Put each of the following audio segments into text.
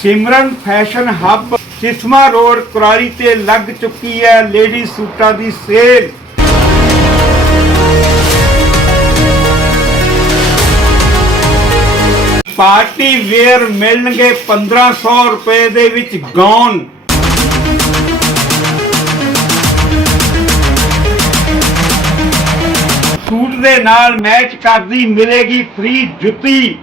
Simran fashion hub Sisma road Kurali ਤੇ ਲੱਗ ਚੁੱਕੀ ਹੈ ਲੇਡੀ ਸੂਟਾਂ ਦੀ ਸੇਲ। ਪਾਰਟੀ ਵੇਅਰ ਮਿਲਣਗੇ 1500 ਰੁਪਏ ਦੇ ਵਿੱਚ ਗੌਨ ਸੂਟ ਦੇ ਨਾਲ ਮੈਚ ਕਰਦੀ ਮਿਲੇਗੀ ਫ੍ਰੀ ਜੁੱਤੀ।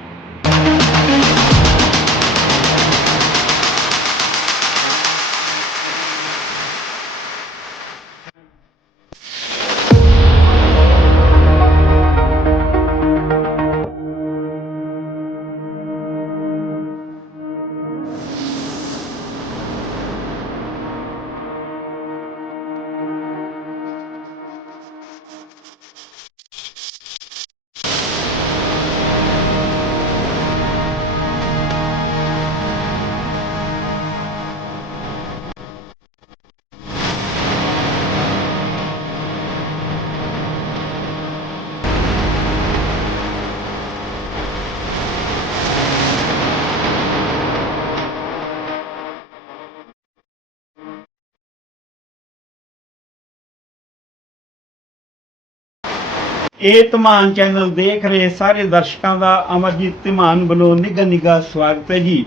ਇਹ ਧਮਾਨ ਚੈਨਲ ਦੇਖ ਰਹੇ ਸਾਰੇ ਦਰਸ਼ਕਾਂ ਦਾ ਅਮਰਜੀਤ ਧਮਾਨ ਵੱਲੋਂ ਨਿੱਘਾ ਨਿੱਘਾ ਸਵਾਗਤ ਹੈ ਜੀ।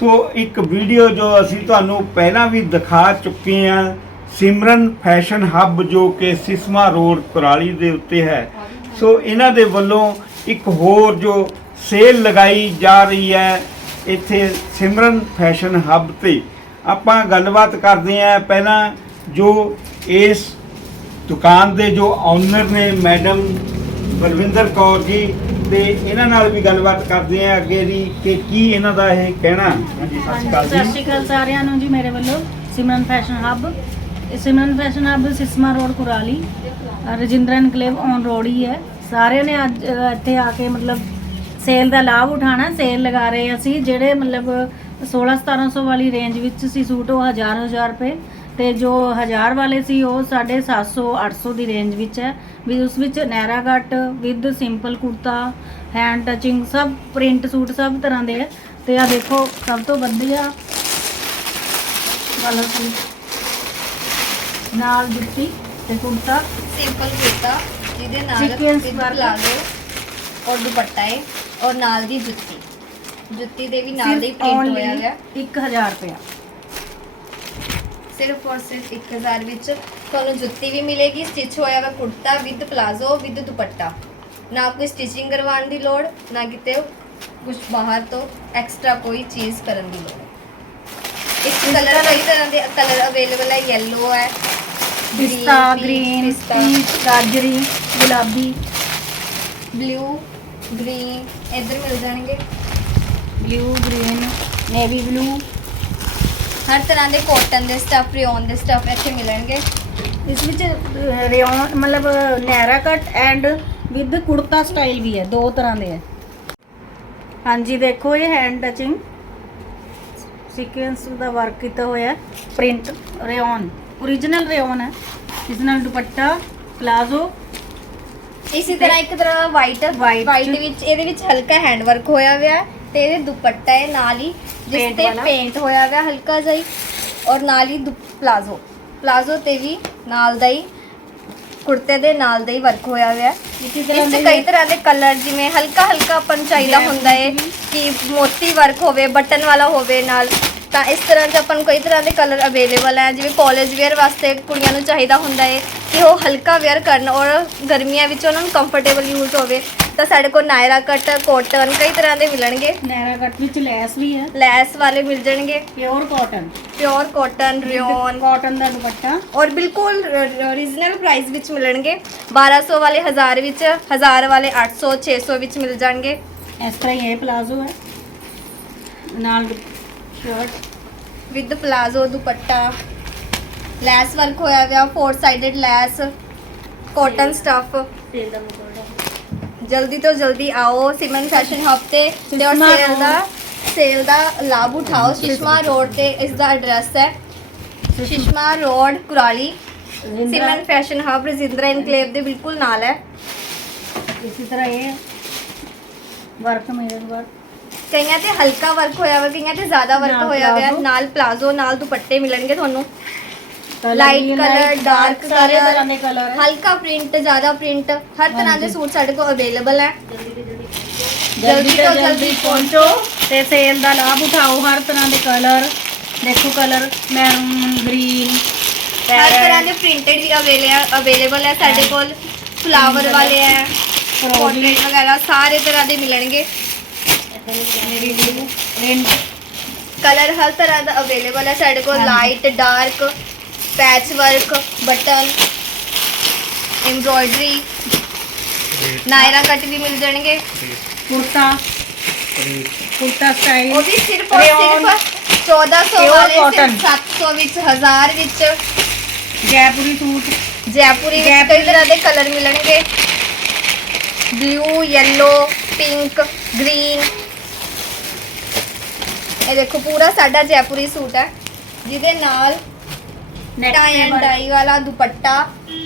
ਸੋ ਇੱਕ ਵੀਡੀਓ ਜੋ ਅਸੀਂ ਤੁਹਾਨੂੰ ਪਹਿਲਾਂ ਵੀ ਦਿਖਾ ਚੁੱਕੇ ਹਾਂ, ਸਿਮਰਨ ਫੈਸ਼ਨ ਹੱਬ ਜੋ ਕਿ ਸਿਸਮਾ ਰੋਡ ਕੁਰਾਲੀ ਦੇ ਉੱਤੇ ਹੈ। ਸੋ ਇਹਨਾਂ ਦੇ ਵੱਲੋਂ ਇੱਕ ਹੋਰ ਜੋ ਸੇਲ ਲਗਾਈ ਜਾ ਰਹੀ ਹੈ ਇੱਥੇ ਸਿਮਰਨ ਫੈਸ਼ਨ ਹੱਬ ਤੇ। ਆਪਾਂ ਗੱਲਬਾਤ ਕਰਦੇ ਹਾਂ ਪਹਿਲਾਂ ਜੋ ਇਸ ਦੁਕਾਨ ਦੇ ਜੋ ਓਨਰ ਨੇ ਮੈਡਮ ਬਲਵਿੰਦਰ ਕੌਰ ਜੀ, ਤੇ ਇਹਨਾਂ ਨਾਲ ਵੀ ਗੱਲਬਾਤ ਕਰਦੇ ਆ ਅੱਗੇ ਦੀ ਕਿ ਕੀ ਇਹਨਾਂ ਦਾ ਇਹ ਕਹਿਣਾ। ਹਾਂਜੀ, ਸਤਿ ਸ਼੍ਰੀ ਅਕਾਲ ਸਤਿ ਸ਼੍ਰੀ ਅਕਾਲ ਸਾਰਿਆਂ ਨੂੰ ਜੀ ਮੇਰੇ ਵੱਲੋਂ। Simran fashion hub. Simran fashion hub Sisma road Kurali. Uh Rajindra on road ਹੀ ਹੈ। ਸਾਰਿਆਂ ਨੇ ਅੱਜ ਇੱਥੇ ਆ ਕੇ ਮਤਲਬ ਸੇਲ ਦਾ ਲਾਭ ਉਠਾਣਾ ਸੇਲ ਲਗਾ ਰਹੇ ਅਸੀਂ, ਜਿਹੜੇ ਮਤਲਬ 16 1700 ਵਾਲੀ ਰੇਂਜ ਵਿੱਚ ਸੀ ਸੂਟ, ਉਹ 1000 1000 ਰੁਪਏ। ਤੇ ਜੋ 1000 ਵਾਲੇ ਸੀ ਉਹ 750 800 ਦੀ ਰੇਂਜ ਵਿੱਚ ਹੈ। ਵੀ ਉਸ ਵਿੱਚ Naira cut with simple kurta hand touching ਸਭ ਪ੍ਰਿੰਟ ਸੂਟ ਸਭ ਤਰ੍ਹਾਂ ਦੇ ਹੈ। ਤੇ ਆ ਦੇਖੋ ਸਭ ਤੋਂ ਵਧੀਆ ਵਾਲਾ ਸੂਟ ਨਾਲ ਜੁੱਤੀ ਤੇ ਕੁੜਤਾ। ਸਿੰਪਲ ਕੁੜਤਾ ਜਿਹਦੇ ਨਾਲ work। ਪਲਾਜ਼ੋ ਔਰ ਦੁਪੱਟਾ ਹੈ ਔਰ ਨਾਲ ਦੀ ਜੁੱਤੀ। ਜੁੱਤੀ ਦੇ ਵੀ ਨਾਲ ਦੇ ਪ੍ਰਿੰਟ ਹੋਇਆ ਗਿਆ 1000 ਰੁਪਇਆ। ਸਿਰਫ ਔਰ ਸਿਰਫ 1000 ਵਿੱਚ ਤੁਹਾਨੂੰ ਜੁੱਤੀ ਵੀ ਮਿਲੇਗੀ ਸਟਿਚ ਹੋਇਆ ਹੋਇਆ kurta with palazzo with dupatta. ਨਾ ਕੋਈ ਸਟਿਚਿੰਗ ਕਰਵਾਉਣ ਦੀ ਲੋੜ ਨਾ ਕਿਤੇ ਕੁਝ ਬਾਹਰ ਤੋਂ ਐਕਸਟਰਾ ਕੋਈ ਚੀਜ਼ ਕਰਨ ਦੀ ਲੋੜ। ਇਸ ਕਲਰ ਕਈ ਤਰ੍ਹਾਂ ਦੇ ਕਲਰ ਅਵੇਲੇਬਲ ਹੈ yellow ਹੈ ਪਿਸਤਾ ਗ੍ਰੀਨ ਪਿਸਤਾ। ਪੀਚ ਗਾਜਰੀ ਗੁਲਾਬੀ। ਬਲੂ ਗ੍ਰੀਨ ਇੱਧਰ ਮਿਲ ਜਾਣਗੇ। ਬਲੂ ਗ੍ਰੀਨ ਨੇਵੀ ਬਲੂ ਹਰ ਤਰ੍ਹਾਂ ਦੇ ਕਾਟਨ ਦੇ ਸਟਫ ਰਿਓਨ ਦੇ ਸਟਫ ਇੱਥੇ ਮਿਲਣਗੇ। ਇਸ ਵਿੱਚ ਰਿਓਨ ਮਤਲਬ Naira cut and with kurta style ਵੀ ਹੈ ਦੋ ਤਰ੍ਹਾਂ ਦੇ ਹੈ। ਹਾਂਜੀ ਦੇਖੋ ਇਹ ਹੈਂਡ ਟਚਿੰਗ ਸੀਕੁਐਂਸ ਦਾ ਵਰਕ ਕੀਤਾ ਹੋਇਆ ਪ੍ਰਿੰਟ ਰਿਓਨ origignal ਰਿਓਨ ਹੈ। ਇਸ ਨਾਲ ਦੁਪੱਟਾ ਪਲਾਜ਼ੋ ਇਸੇ ਤਰ੍ਹਾਂ ਇੱਕ ਤਰ੍ਹਾਂ ਵਾਈਟ White ਵਾਈਟ ਵਿੱਚ ਇਹਦੇ ਵਿੱਚ ਹਲਕਾ ਹੈਂਡ ਵਰਕ ਹੋਇਆ ਹੋਇਆ ਹੈ। ਤੇ ਇਹਦੇ ਦੁਪੱਟਾ ਹੈ ਨਾਲ ਹੀ ਜਿਸ Paint ਤੇ ਵਾਲਾ। ਪੇਂਟ ਹੋਇਆ ਹੋਇਆ ਹਲਕਾ ਜਿਹਾ ਹੀ ਔਰ ਨਾਲ ਹੀ ਦੁ- ਪਲਾਜ਼ੋ। ਪਲਾਜ਼ੋ ਤੇ ਵੀ ਨਾਲ ਦਾ ਹੀ ਕੁੜਤੇ ਦੇ ਨਾਲ ਦਾ ਹੀ ਵਰਕ ਹੋਇਆ ਹੋਇਆ ਹੈ। ਇਸੇ ਤਰ੍ਹਾਂ ਇਸ 'ਚ ਦੇ ਕਈ ਤਰ੍ਹਾਂ ਦੇ ਕਲਰ ਜਿਵੇਂ ਹਲਕਾ ਹਲਕਾ ਆਪਾਂ ਨੂੰ ਚਾਹੀਦਾ ਹੁੰਦਾ ਹੈ ਕਿ ਮੋਤੀ ਵਰਕ ਹੋਵੇ ਬਟਨ ਵਾਲਾ ਹੋਵੇ ਨਾਲ ਤਾਂ ਇਸ ਤਰ੍ਹਾਂ ਦੇ ਆਪਾਂ ਨੂੰ ਕਈ ਤਰ੍ਹਾਂ ਦੇ ਕਲਰ ਅਵੇਲੇਬਲ ਹੈ। ਜਿਵੇਂ ਕਾਲਜ ਵੇਅਰ ਵਾਸਤੇ ਕੁੜੀਆਂ ਨੂੰ ਚਾਹੀਦਾ ਹੁੰਦਾ ਹੈ। ਕਿ ਉਹ ਹਲਕਾ ਵੇਅਰ ਕਰਨ ਔਰ ਗਰਮੀਆਂ ਵਿੱਚ ਉਹਨਾਂ ਨੂੰ ਕੰਫਰਟੇਬਲ ਯੂਜ਼ ਹੋਵੇ ਤਾਂ ਸਾਡੇ ਕੋਲ ਨਾਇਰਾ ਕੱਟ ਕੋਟਨ ਕਈ ਤਰ੍ਹਾਂ ਦੇ ਮਿਲਣਗੇ। ਨੈਰਾ ਕੱਟ ਵਿੱਚ ਲੈਸ ਵੀ ਹੈ। ਲੈਸ ਵਾਲੇ ਮਿਲ ਜਾਣਗੇ। Pure cotton pure cotton rayon cotton ਦਾ ਦੁਪੱਟਾ। ਔਰ ਬਿਲਕੁਲ ਰੀਜ਼ਨਲ ਪ੍ਰਾਈਸ ਵਿੱਚ ਮਿਲਣਗੇ। 1200 ਵਾਲੇ 1000 ਵਿੱਚ 1000 ਵਾਲੇ 800 600 ਵਿੱਚ ਮਿਲ ਜਾਣਗੇ। ਇਸ ਤਰ੍ਹਾਂ ਹੀ ਇਹ ਪਲਾਜ਼ੋ ਹੈ। ਨਾਲ shirt with palazzo dupatta. Lace work ਹੋਇਆ ਹੋਇਆ four sided lace cotton stuff ਤੇਲ ਦਾ ਮੁਕੜਾ। ਜਲਦੀ ਤੋਂ ਜਲਦੀ ਆਓ ਸਿਮਨ ਫੈਸ਼ਨ ਹਬ ਤੇ ਤੇ ਔਰ ਸੇਲ ਦਾ ਸੇਲ ਦਾ ਲਾਭ ਉਠਾਓ। ਸ਼ਿਸ਼ਮਾ ਰੋਡ ਤੇ ਇਸ ਦਾ ਐਡਰੈਸ ਹੈ। Sisma road Kurali. Simran fashion hub Rajindra enclave ਦੇ ਬਿਲਕੁਲ ਨਾਲ ਹੈ। ਇਸੇ ਤਰ੍ਹਾਂ ਇਹ ਵਰਕ ਮੇਰੇ ਵਰਕ ਕਈਆਂ ਤੇ ਹਲਕਾ ਵਰਕ ਹੋਇਆ ਹੋਇਆ ਕਈਆਂ ਤੇ ਜ਼ਿਆਦਾ ਵਰਕ ਹੋਇਆ ਹੋਇਆ। ਨਾਲ ਪਲਾਜ਼ੋ ਨਾਲ ਦੁਪੱਟੇ ਮਿਲਣਗੇ ਤੁਹਾਨੂੰ। ਲਾਈਟ ਕਲਰ ਡਾਰਕ ਸਾਰੇ ਤਰ੍ਹਾਂ ਦੇ ਕਲਰ ਹੈ। ਹਲਕਾ ਪ੍ਰਿੰਟ ਜ਼ਿਆਦਾ ਪ੍ਰਿੰਟ ਹਰ ਤਰ੍ਹਾਂ ਦੇ। ਸੂਟ ਸਾਡੇ ਕੋਲ ਅਵੇਲੇਬਲ ਹੈ। ਜਲਦੀ ਤੋਂ ਜਲਦੀ ਪਹੁੰਚੋ। ਤੇ ਸੇਲ ਦਾ ਲਾਭ ਉਠਾਓ ਹਰ ਤਰ੍ਹਾਂ ਦੇ ਕਲਰ ਦੇਖੋ ਕਲਰ ਮੈਰੂਨ ਗ੍ਰੀਨ ਹਰ ਤਰ੍ਹਾਂ ਦੇ ਪ੍ਰਿੰਟਡ ਵੀ ਅਵੇਲੇਬਲ ਹੈ ਸਾਡੇ ਕੋਲ। ਫਲਾਵਰ ਵਾਲੇ ਹੈ ਪੋਰਟਰੇਟ ਵਗੈਰਾ ਸਾਰੇ ਤਰ੍ਹਾਂ ਦੇ ਮਿਲਣਗੇ। ਕਲਰ ਹਰ ਤਰ੍ਹਾਂ ਦਾ ਅਵੇਲੇਬਲ ਹੈ ਸਾਡੇ ਕੋਲ। Light dark patch work button embroidery Naira cut ਵੀ ਮਿਲ ਜਾਣਗੇ। ਕੁਰਤਾ ਕੁਰਤਾ ਸਟਾਈਲ ਉਹ ਵੀ ਸਿਰਫ ਔਰ Rayon, ਸਿਰਫ 1400 Pure ਵਾਲੇ cotton। ਸਿਰਫ 700 ਵਿੱਚ 1000 ਵਿੱਚ। ਜੈਪੁਰੀ ਸੂਟ। ਜੈਪੁਰੀ ਵਿੱਚ ਕਈ ਜੈਪੁਰੀ। ਤਰ੍ਹਾਂ ਦੇ ਕਲਰ ਮਿਲਣਗੇ। ਬਲੂ ਯੈਲੋ ਪਿੰਕ ਗ੍ਰੀਨ ਇਹ ਦੇਖੋ ਪੂਰਾ ਸਾਡਾ ਜੈਪੁਰੀ ਸੂਟ ਹੈ। ਜਿਹਦੇ ਨਾਲ ਐਂਡ ਵਰਕ ਡਾਈ ਵਾਲਾ ਦੁਪੱਟਾ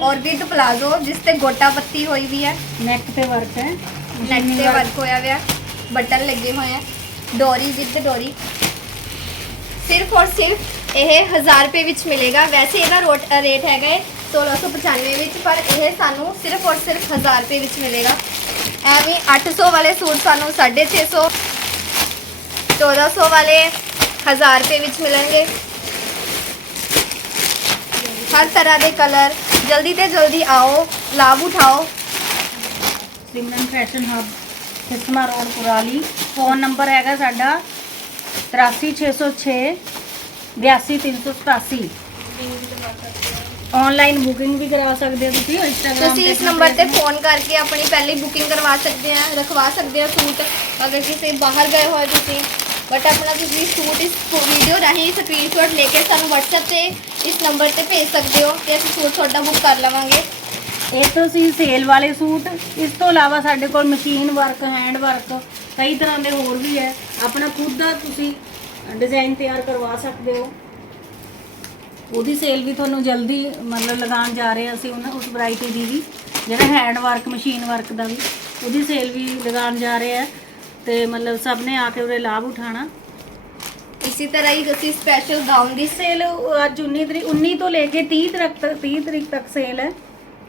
ਔਰ ਵਿਦ ਪਲਾਜ਼ੋ ਜਿਸ ਤੇ ਗੋਟਾ ਪੱਤੀ ਹੋਈ ਵੀ ਹੈ। ਨੈਕ ਤੇ ਵਰਕ ਹੈ। ਨੈਕ ਤੇ ਵਰਕ ਹੋਇਆ ਹੋਇਆ। ਬਟਨ ਲੱਗੇ ਹੋਏ ਹੈ। ਡੋਰੀ ਵਿਦ ਡੋਰੀ। ਸਿਰਫ ਔਰ ਸਿਰਫ ਇਹ 1000 ਰੁਪਏ ਵਿੱਚ ਮਿਲੇਗਾ। ਵੈਸੇ ਇਹਦਾ ਰੋਟ ਰੇਟ ਹੈਗਾ ਹੈ 1695 ਵਿੱਚ ਪਰ ਇਹ ਸਾਨੂੰ ਸਿਰਫ ਔਰ ਸਿਰਫ 1000 ਰੁਪਏ ਵਿੱਚ ਮਿਲੇਗਾ। ਐਵੇਂ 800 ਵਾਲੇ ਸੂਟ ਸਾਨੂੰ 650 1400 ਵਾਲੇ 1000 ਰੁਪਏ ਵਿੱਚ ਮਿਲਣਗੇ। ਹਰ ਤਰ੍ਹਾਂ ਦੇ ਕਲਰ। ਜਲਦੀ ਤੇ ਜਲਦੀ ਆਓ ਲਾਭ ਉਠਾਓ। Simran fashion hub Sisma road Kurali. Phone number ਹੈਗਾ ਸਾਡਾ 83606 82387 ਆਨਲਾਈਨ ਬੁਕਿੰਗ ਵੀ ਕਰਾ ਸਕਦੇ ਹੋ ਤੁਸੀਂ ਇੰਸਟਾਗ੍ਰam ਤੁਸੀਂ ਇਸ ਨੰਬਰ ਤੇ ਫੋਨ ਕਰਕੇ ਆਪਣੀ ਪਹਿਲੀ ਬੁਕਿੰਗ ਕਰਵਾ ਸਕਦੇ ਆ ਰਖਵਾ ਸਕਦੇ ਹੋ ਸੂਟ। ਅਗਰ ਕਿਸੇ ਬਾਹਰ ਗਏ ਹੋਏ ਤੁਸੀਂ ਬਟ ਆਪਣਾ ਤੁਸੀਂ ਸੂਟ ਇਸ ਵੀਡੀਓ ਰਾਹੀਂ ਸਕਰੀਨਸ਼ਾਟ ਲੈ ਕੇ ਸਾਨੂੰ WhatsApp ਤੇ ਇਸ ਨੰਬਰ ਤੇ ਭੇਜ ਸਕਦੇ ਹੋ ਤੇ ਅਸੀਂ ਸੂਟ ਤੁਹਾਡਾ ਬੁੱਕ ਕਰ ਲਵਾਂਗੇ ਇਹ ਤੋਂ ਸੀ ਸੇਲ ਵਾਲੇ ਸੂਟ ਇਸ ਤੋਂ ਇਲਾਵਾ ਸਾਡੇ ਕੋਲ ਮਸ਼ੀਨ ਵਰਕ ਹੈਂਡ ਵਰਕ ਕਈ ਤਰ੍ਹਾਂ ਦੇ ਹੋਰ ਵੀ ਹੈ। ਆਪਣਾ ਖੁਦ ਦਾ ਤੁਸੀਂ ਡਿਜ਼ਾਈਨ ਤਿਆਰ ਕਰਵਾ ਸਕਦੇ ਹੋ। ਉਹਦੀ ਸੇਲ ਵੀ ਤੁਹਾਨੂੰ ਜਲਦੀ ਮਤਲਬ ਲਗਾਉਣ ਜਾ ਰਹੇ ਅਸੀਂ ਉਹਨਾਂ ਉਸ ਵੈਰਾਈਟੀ ਦੀ ਵੀ, ਜਿਹੜਾ ਹੈਂਡ ਵਰਕ ਮਸ਼ੀਨ ਵਰਕ ਦਾ ਵੀ, ਉਹਦੀ ਸੇਲ ਵੀ ਲਗਾਉਣ ਜਾ ਰਹੇ ਆ ਤੇ ਮਤਲਬ ਸਭ ਨੇ ਆ ਕੇ ਉਹਦੇ ਲਾਭ ਉਠਾਣਾ। ਇਸੇ ਤਰ੍ਹਾਂ ਹੀ ਅਸੀਂ ਸਪੈਸ਼ਲ ਗਾਊਨ ਦੀ ਸੇਲ ਅੱਜ 19 ਤਰੀਕ 19 ਤੋਂ ਲੈ ਕੇ 30 ਤੱਕ 30 ਤਰੀਕ ਤੱਕ ਸੇਲ ਹੈ।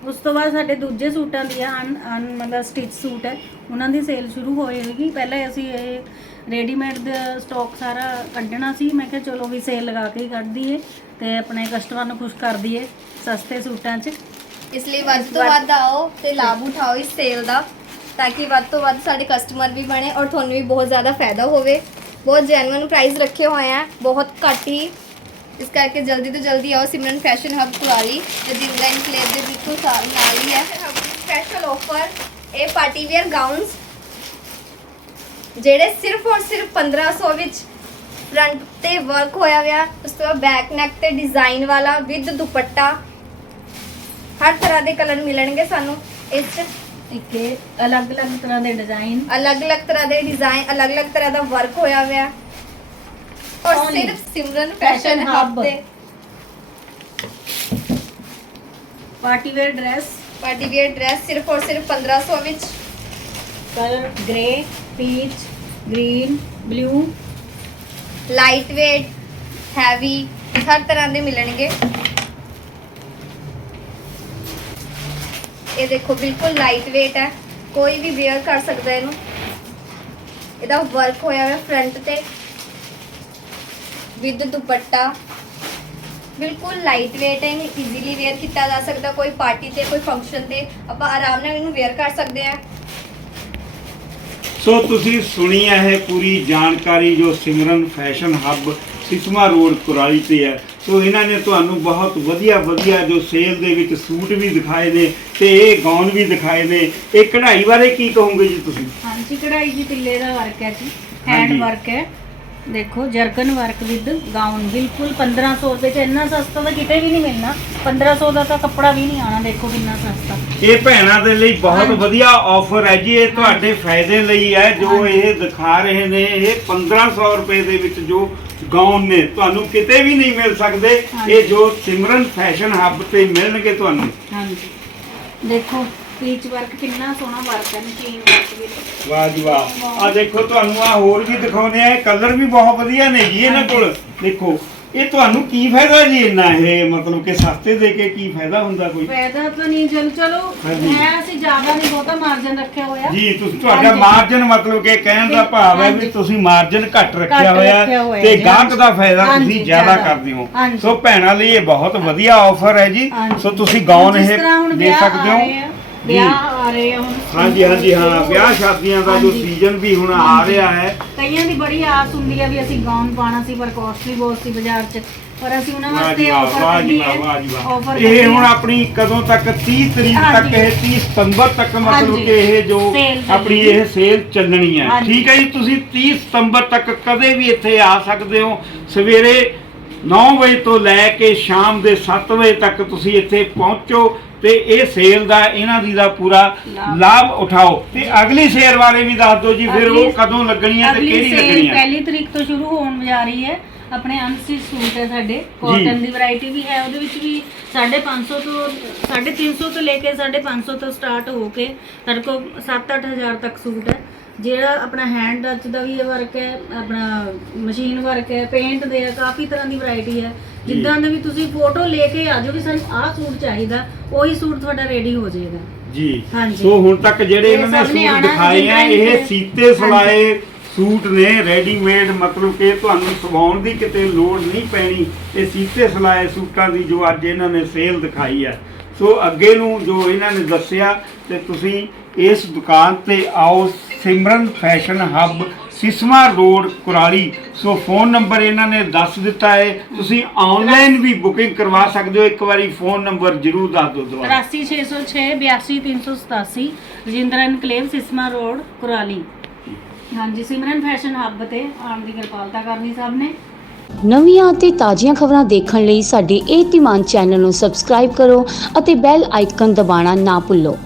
ਉਸ ਤੋਂ ਬਾਅਦ ਸਾਡੇ ਦੂਜੇ ਸੂਟਾਂ ਦੀ ਅਨ ਅਨ ਮਤਲਬ ਸਟਿਚ ਸੂਟ ਹੈ। ਉਹਨਾਂ ਦੀ ਸੇਲ ਸ਼ੁਰੂ ਹੋਏਗੀ ਪਹਿਲਾਂ ਅਸੀਂ ਇਹ ਰੈਡੀਮੇਡ ਦਾ ਸਟਾਕ ਸਾਰਾ ਕੱਢਣਾ ਸੀ। ਮੈਂ ਕਿਹਾ ਚਲੋ ਵੀ ਸੇਲ ਲਗਾ ਕੇ ਹੀ ਕੱਢ ਦਈਏ ਤੇ ਆਪਣੇ ਕਸਟਮਰ ਨੂੰ ਖੁਸ਼ ਕਰ ਦਈਏ ਸਸਤੇ ਸੂਟਾਂ 'ਚ। ਇਸ ਲਈ ਵੱਧ ਤੋਂ ਵੱਧ ਆਓ ਤੇ ਲਾਭ ਉਠਾਓ ਇਸ ਸੇਲ ਦਾ। ਤਾਂ ਕਿ ਵੱਧ ਤੋਂ ਵੱਧ ਸਾਡੇ ਕਸਟਮਰ ਵੀ ਬਣੇ ਔਰ ਤੁਹਾਨੂੰ ਵੀ ਬਹੁਤ ਜ਼ਿਆਦਾ ਫਾਇਦਾ ਹੋਵੇ। ਬਹੁਤ ਜੈਨੂਇਨ ਪ੍ਰਾਈਸ ਰੱਖੇ ਹੋਏ ਆ, ਬਹੁਤ ਘੱਟ ਹੀ। ਇਸ ਕਰਕੇ ਜਲਦੀ ਤੋਂ ਜਲਦੀ ਆਓ Simran fashion hub Kurali Rajindra enclave ਦੇ ਬਿਲਕੁਲ ਨਾਲ ਹੀ ਹੈ। ਸਪੈਸ਼ਲ ਆਫਰ ਇਹ ਪਾਰਟੀ ਵੇਅਰ ਗਾਊਨਸ ਜਿਹੜੇ ਸਿਰਫ ਔਰ ਸਿਰਫ 1500 ਵਿੱਚ ਫਰੰਟ ਤੇ ਵਰਕ ਹੋਇਆ ਹੋਇਆ ਉਸ ਤੋਂ ਬਾਅਦ ਬੈਕ ਨੈਕ ਤੇ ਡਿਜ਼ਾਈਨ ਵਾਲਾ ਵਿਦ ਦੁਪੱਟਾ। ਹਰ ਤਰ੍ਹਾਂ ਦੇ ਕਲਰ ਮਿਲਣਗੇ ਸਾਨੂੰ। ਇਸ ਇਹ ਅਲੱਗ-ਅਲੱਗ ਤਰ੍ਹਾਂ ਦੇ ਡਿਜ਼ਾਈਨ ਅਲੱਗ-ਅਲੱਗ ਤਰ੍ਹਾਂ ਦੇ ਡਿਜ਼ਾਈਨ ਅਲੱਗ-ਅਲੱਗ ਤਰ੍ਹਾਂ ਦਾ ਵਰਕ ਹੋਇਆ ਹੋਇਆ। ਔਰ Only ਸਿਰਫ Simran fashion Fashion hub Hub। ਤੇ। Party wear dress party wear dress ਸਿਰਫ ਔਰ ਸਿਰਫ 1500 ਵਿੱਚ। Colour grey peach green blue light weight heavy ਹਰ ਤਰ੍ਹਾਂ ਦੇ ਮਿਲਣਗੇ। ਇਹ ਦੇਖੋ, ਬਿਲਕੁਲ ਲਾਈਟ weight ਹੈ। ਕੋਈ ਵੀ ਵੇਅਰ ਕਰ ਸਕਦਾ ਇਹਨੂੰ। ਇਹਦਾ ਵਰਕ ਹੋਇਆ ਹੋਇਆ ਫਰੰਟ ਤੇ। ਵਿਦ ਦੁਪੱਟਾ। ਬਿਲਕੁਲ ਲਾਈਟ weight ਹੈ, ਇਹਨੂੰ ਈਜ਼ੀਲੀ ਵੇਅਰ ਕੀਤਾ ਜਾ ਸਕਦਾ। ਕੋਈ ਪਾਰਟੀ ਤੇ, ਕੋਈ ਫੰਕਸ਼ਨ ਤੇ, ਆਪਾਂ ਆਰਾਮ ਨਾਲ ਇਹਨੂੰ ਵੇਅਰ ਕਰ ਸਕਦੇ ਹਾਂ। ਸੋ ਤੁਸੀਂ ਸੁਣੀ ਹੈ ਪੂਰੀ ਜਾਣਕਾਰੀ ਜੋ Simran fashion hub Sisma road Kurali ਤੇ ਹੈ। ਸੋ ਇਹਨਾਂ ਨੇ ਤੁਹਾਨੂੰ ਬਹੁਤ ਵਧੀਆ ਵਧੀਆ ਜੋ ਸੇਲ ਦੇ ਵਿੱਚ ਸੂਟ ਵੀ ਦਿਖਾਏ ਨੇ ਤੇ ਇਹ ਗਾਊਨ ਵੀ ਦਿਖਾਏ ਨੇ। ਇਹ ਕਢਾਈ ਬਾਰੇ ਕੀ ਕਹੋਗੇ ਜੀ ਤੁਸੀਂ? ਹਾਂਜੀ ਕਢਾਈ ਜੀ ਤਿੱਲੇ ਦਾ ਵਰਕ ਹੈ ਜੀ। ਹੈਂਡ। ਵਰਕ ਹੈ। ਦੇਖੋ ਜਰਕਨ ਵਰਕ ਵਿਦ ਗਾਊਨ ਬਿਲਕੁਲ 1500 ਰੁਪਏ ਚ ਇੰਨਾ ਸਸਤਾ ਤਾਂ ਕਿਤੇ ਵੀ ਨਹੀਂ ਮਿਲਣਾ। 1500 ਦਾ ਤਾਂ ਕੱਪੜਾ ਵੀ ਨਹੀਂ ਆਣਾ ਦੇਖੋ ਕਿੰਨਾ ਸਸਤਾ। ਇਹ ਭੈਣਾਂ ਦੇ ਲਈ ਬਹੁਤ। ਵਧੀਆ ਆਫਰ ਹੈ ਜੀ। ਇਹ ਤੁਹਾਡੇ ਫਾਇਦੇ ਲਈ ਹੈ ਜੋ। ਇਹ ਦਿਖਾ ਰਹੇ ਨੇ। ਇਹ 1500 ਰੁਪਏ ਦੇ ਵਿੱਚ ਜੋ ਗਾਊਨ ਨੇ ਤੁਹਾਨੂੰ ਕਿਤੇ ਵੀ ਨਹੀਂ ਮਿਲ ਸਕਦੇ। ਇਹ ਜੋ ਸਿਮਰਨ ਫੈਸ਼ਨ ਹੱਬ ਤੇ ਮਿਲਣਗੇ ਤੁਹਾਨੂੰ। ਹਾਂਜੀ। ਦੇਖੋ ਪੀਚ ਵਰਕ ਕਿੰਨਾ ਸੋਹਣਾ ਵਰਕ ਹੈ ਮਸ਼ੀਨ ਵਰਕ ਵੀ। ਵਾਹ ਜੀ ਵਾਹ। ਆ ਦੇਖੋ ਤੁਹਾਨੂੰ ਆ ਹੋਰ ਵੀ ਦਿਖਾਉਂਦੇ ਆ ਕਲਰ ਵੀ ਬਹੁਤ ਵਧੀਆ ਨੇ ਜੀ ਇਹਨਾਂ ਕੋਲ। ਦੇਖੋ ਇਹ ਤੁਹਾਨੂੰ ਕੀ ਫਾਇਦਾ ਜੀ ਇੰਨਾ ਇਹ ਮਤਲਬ ਕਿ ਸਸਤੇ ਦੇ ਕੇ ਕੀ ਫਾਇਦਾ ਹੁੰਦਾ ਕੋਈ ਫਾਇਦਾ ਤਾਂ ਨਹੀਂ ਚਲ ਚਲੋ ਹਾਂਜੀ। ਹੈ ਅਸੀਂ ਜ਼ਿਆਦਾ ਨਹੀਂ ਬਹੁਤਾ ਮਾਰਜਨ ਰੱਖਿਆ ਹੋਇਆ ਜੀ ਤੁਸੀਂ ਤੁਹਾਡਾ ਹਾਂਜੀ। ਮਾਰਜਨ ਮਤਲਬ ਕਿ ਕਹਿਣ ਦਾ ਭਾਵ ਹੈ ਵੀ ਹਾਂਜੀ। ਤੁਸੀਂ ਮਾਰਜਨ ਘੱਟ ਰੱਖਿਆ ਹੋਇਆ ਹੋਇਆ ਤੇ ਜੀ, ਗਾਹਕ। ਦਾ ਫਾਇਦਾ ਹਾਂਜੀ, ਤੁਸੀਂ ਜ਼ਿਆਦਾ ਜ਼ਿਆਦਾ। ਕਰਦੇ ਹੋ ਹਾਂਜੀ। ਸੋ ਭੈਣਾਂ ਲਈ ਇਹ ਬਹੁਤ ਵਧੀਆ ਆਫਰ ਹੈ ਜੀ ਹਾਂਜੀ। ਸੋ ਤੁਸੀਂ ਗਾਉਨ ਜਿਸ ਇਹ ਤਰ੍ਹਾਂ ਹੁਣ ਦੇ ਵਿਆਹ ਸਕਦੇ ਹੋ ਰਹੇ ਆ, ਵਿਆਹ ਆ ਰਹੇ ਆ ਹੁਣ ਹਾਂਜੀ ਹਾਂਜੀ ਹਾਂ ਵਿਆਹ ਸ਼ਾਦੀਆਂ ਦਾ ਜੋ ਹਾਂਜੀ। ਸੀਜ਼ਨ ਵੀ ਹੁਣ ਆ ਰਿਹਾ ਹੈ ਕਈਆਂ ਦੀ ਬੜੀ ਆਸ ਹੁੰਦੀ ਆ ਵੀ ਅਸੀਂ ਗਾਊਨ ਪਾਣਾ ਸੀ ਪਰ ਕਾਸਟਲੀ ਬਹੁਤ ਸੀ ਬਾਜ਼ਾਰ 'ਚ ਪਰ ਅਸੀਂ ਉਹਨਾਂ ਵਾਹ ਜੀ ਵਾਸਤੇ ਵਾਹ ਆਫਰ ਵਾਹ ਜੀ ਕੱਢੀ ਵਾਹ ਹੈ ਵਾਹ ਜੀ ਵਾਹ ਆਫਰ ਇਹ ਹੁਣ ਆਪਣੀ ਕਦੋਂ ਤੱਕ 30 ਤਰੀਕ ਤੱਕ ਹਾਂਜੀ। ਇਹ 30 ਸਤੰਬਰ ਤੱਕ ਮਤਲਬ ਹਾਂਜੀ। ਕਿ ਇਹ ਜੋ Sale ਚੱਲਣੀ ਆਪਣੀ। ਇਹ ਸੇਲ ਚੱਲਣੀ ਹੈ ਹਾਂਜੀ। ਠੀਕ ਹੈ ਜੀ ਤੁਸੀਂ 30 ਸਤੰਬਰ ਤੱਕ ਕਦੇ ਵੀ ਇੱਥੇ ਆ ਸਕਦੇ ਹੋ ਸਵੇਰੇ 9 ਵਜੇ ਤੋਂ ਲੈ ਕੇ ਸ਼ਾਮ ਦੇ 7 ਵਜੇ ਤੱਕ ਤੁਸੀਂ ਇੱਥੇ ਪਹੁੰਚੋ ਤੇ ਇਹ ਸੇਲ ਦਾ ਇਹਨਾਂ ਦੀ ਦਾ ਪੂਰਾ ਲਾਭ। ਉਠਾਓ। ਤੇ ਅਗਲੀ ਸੇਲ ਬਾਰੇ ਵੀ ਦੱਸ ਦਿਓ ਜੀ ਫਿਰ ਉਹ ਕਦੋਂ ਲੱਗਣੀਆਂ ਤੇ ਕਿਹੜੀ ਸੇਲ ਲੱਗਣੀ ਹੈ? ਪਹਿਲੀ ਤਰੀਕ ਤੋਂ ਸ਼ੁਰੂ ਹੋਣ ਜਾ ਰਹੀ ਹੈ। ਆਪਣੇ ਅਨਸਟਿਚ ਸੂਟ ਹੈ ਸਾਡੇ ਕਾਟਨ ਦੀ ਵੈਰਾਈਟੀ ਵੀ ਹੈ ਉਹਦੇ ਵਿੱਚ ਵੀ 550 ਤੋਂ 350 ਤੋਂ ਲੈ ਕੇ 550 ਤੋਂ ਸਟਾਰਟ ਹੋ ਕੇ ਸਾਡੇ ਕੋਲ 7-8000 ਤੱਕ ਸੂਟ ਹੈ। ਜਿਹੜਾ ਆਪਣਾ ਹੈਂਡ ਟੱਚ ਦਾ ਵੀ ਵਰਕ ਹੈ ਆਪਣਾ ਮਸ਼ੀਨ ਵਰਕ ਹੈ ਪੇਂਟ ਦੇ ਹੈ ਕਾਫੀ ਤਰ੍ਹਾਂ ਦੀ ਵੈਰਾਈਟੀ ਹੈ। ਜਿੱਦਾਂ ਦੇ ਵੀ ਤੁਸੀਂ ਫੋਟੋ ਲੈ ਕੇ ਆ ਜਾਓ ਵੀ ਸਾਨੂੰ ਆਹ ਸੂਟ ਚਾਹੀਦਾ ਉਹੀ ਸੂਟ ਤੁਹਾਡਾ ਰੈਡੀ ਹੋ ਜਾਏਗਾ। ਜੀ। ਹਾਂਜੀ। ਸੋ ਹੁਣ ਤੱਕ ਜਿਹੜੇ ਇਹ ਇਹਨਾਂ ਨੇ ਸੂਟ ਦਿਖਾਏ ਆ ਇਹ ਸੀਤੇ ਸਲਾਏ ਸੂਟ ਨੇ ਰੈਡੀਮੇਡ ਮਤਲਬ ਕਿ ਤੁਹਾਨੂੰ ਸਵਾਉਣ ਦੀ ਕਿਤੇ ਲੋੜ ਨਹੀਂ ਪੈਣੀ। ਇਹ ਸੀਤੇ ਸਲਾਏ ਸੂਟਾਂ ਦੀ ਜੋ ਅੱਜ ਇਹਨਾਂ ਨੇ ਸੇਲ ਦਿਖਾਈ ਹੈ ਸੋ ਅੱਗੇ ਨੂੰ ਜੋ ਇਹਨਾਂ ਨੇ ਦੱਸਿਆ ਤੇ ਤੁਸੀਂ ਇਸ ਦੁਕਾਨ ਤੇ ਆਓ Simran fashion hub Sisma road Kurali. So phone number ਇਹਨਾਂ ਨੇ ਦੱਸ ਦਿੱਤਾ ਹੈ। ਤੁਸੀਂ ਆਨਲਾਈਨ ਵੀ ਬੁਕਿੰਗ ਕਰਵਾ ਸਕਦੇ ਹੋ। ਇੱਕ ਵਾਰੀ ਫੋਨ ਨੰਬਰ ਜ਼ਰੂਰ ਦੱਸ ਦਿਓ ਦੁਬਾਰਾ। 83606 82387 ਰਜਿੰਦਰ ਐਨਕਲੇਵ ਸਿਸਮਾ ਰੋਡ ਕੁਰਾਲੀ। ਹਾਂਜੀ ਸਿਮਰਨ ਫੈਸ਼ਨ ਹੱਬ ਤੇ ਆਉਣ ਦੀ ਕਿਰਪਾਲਤਾ ਕਰਨੀ ਸਭ ਨੇ। ਨਵੀਆਂ ਅਤੇ ਤਾਜ਼ੀਆਂ ਖਬਰਾਂ ਦੇਖਣ ਲਈ ਸਾਡੇ ਇਹ ਚੈਨਲ ਨੂੰ ਸਬਸਕ੍ਰਾਈਬ ਕਰੋ ਅਤੇ ਬੈਲ ਆਈਕਨ ਦਬਾਉਣਾ ਨਾ ਭੁੱਲੋ।